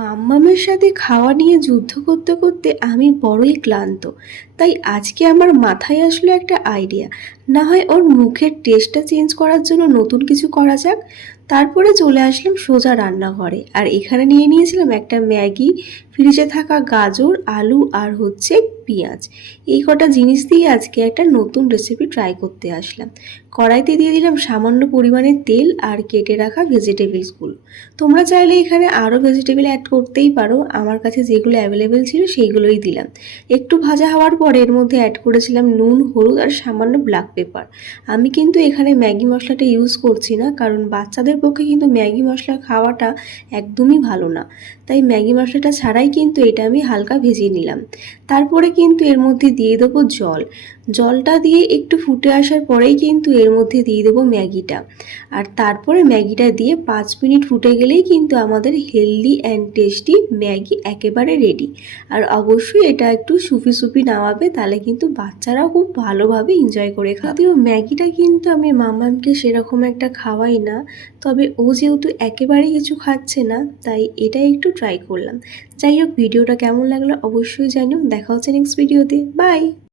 মাম্মামের সাথে খাওয়া নিয়ে যুদ্ধ করতে করতে আমি বড়ই ক্লান্ত। তাই আজকে আমার মাথায় আসলো একটা আইডিয়া, না হয় ওর মুখের টেস্টটা চেঞ্জ করার জন্য নতুন কিছু করা যাক। তারপরে চলে আসলাম সোজা রান্নাঘরে, আর এখানে নিয়ে নিয়েছিলাম একটা ম্যাগি, ফ্রিজে থাকা গাজর, আলু আর হচ্ছে পেঁয়াজ। এই কটা জিনিস দিয়ে আজকে একটা নতুন রেসিপি ট্রাই করতে আসলাম। কড়াইতে দিয়ে দিলাম সামান্য পরিমাণে তেল আর কেটে রাখা ভেজিটেবলসগুলো। তোমরা চাইলে এখানে আরও ভেজিটেবল অ্যাড করতেই পারো, আমার কাছে যেগুলো অ্যাভেলেবেল ছিল সেইগুলোই দিলাম। একটু ভাজা হওয়ার পরে এর মধ্যে অ্যাড করেছিলাম নুন, হলুদ আর সামান্য ব্ল্যাক পেপার। আমি কিন্তু এখানে ম্যাগি মশলাটা ইউজ করছি না, কারণ বাচ্চাদের পক্ষে কিন্তু ম্যাগি মশলা খাওয়াটা একদমই ভালো না। তাই ম্যাগি মশলাটা ছাড়াই কিন্তু এটা আমি হালকা ভেজে নিলাম। তারপরে কিন্তু এর মধ্যে দিয়ে দেবো জল। জলটা দিয়ে একটু ফুটে আসার পরেই কিন্তু এর মধ্যে দিয়ে দেবো ম্যাগিটা। আর তারপরে ম্যাগিটা দিয়ে 5 মিনিট ফুটে গেলেই কিন্তু আমাদের হেলদি অ্যান্ড টেস্টি ম্যাগি একেবারে রেডি। আর অবশ্যই এটা একটু সুপি সুপি নামাবে, তাহলে কিন্তু বাচ্চারাও খুব ভালোভাবে এনজয় করে খাবে। যদিও ম্যাগিটা কিন্তু আমি মামামকে সেরকম একটা খাওয়াই না, তবে ও যেহেতু একেবারেই কিছু খাচ্ছে না, তাই এটা একটু ট্রাই করলাম। যাই হোক, ভিডিওটা কেমন লাগলো অবশ্যই জানিও। দেখা হচ্ছে নেক্সট ভিডিওতে। বাই।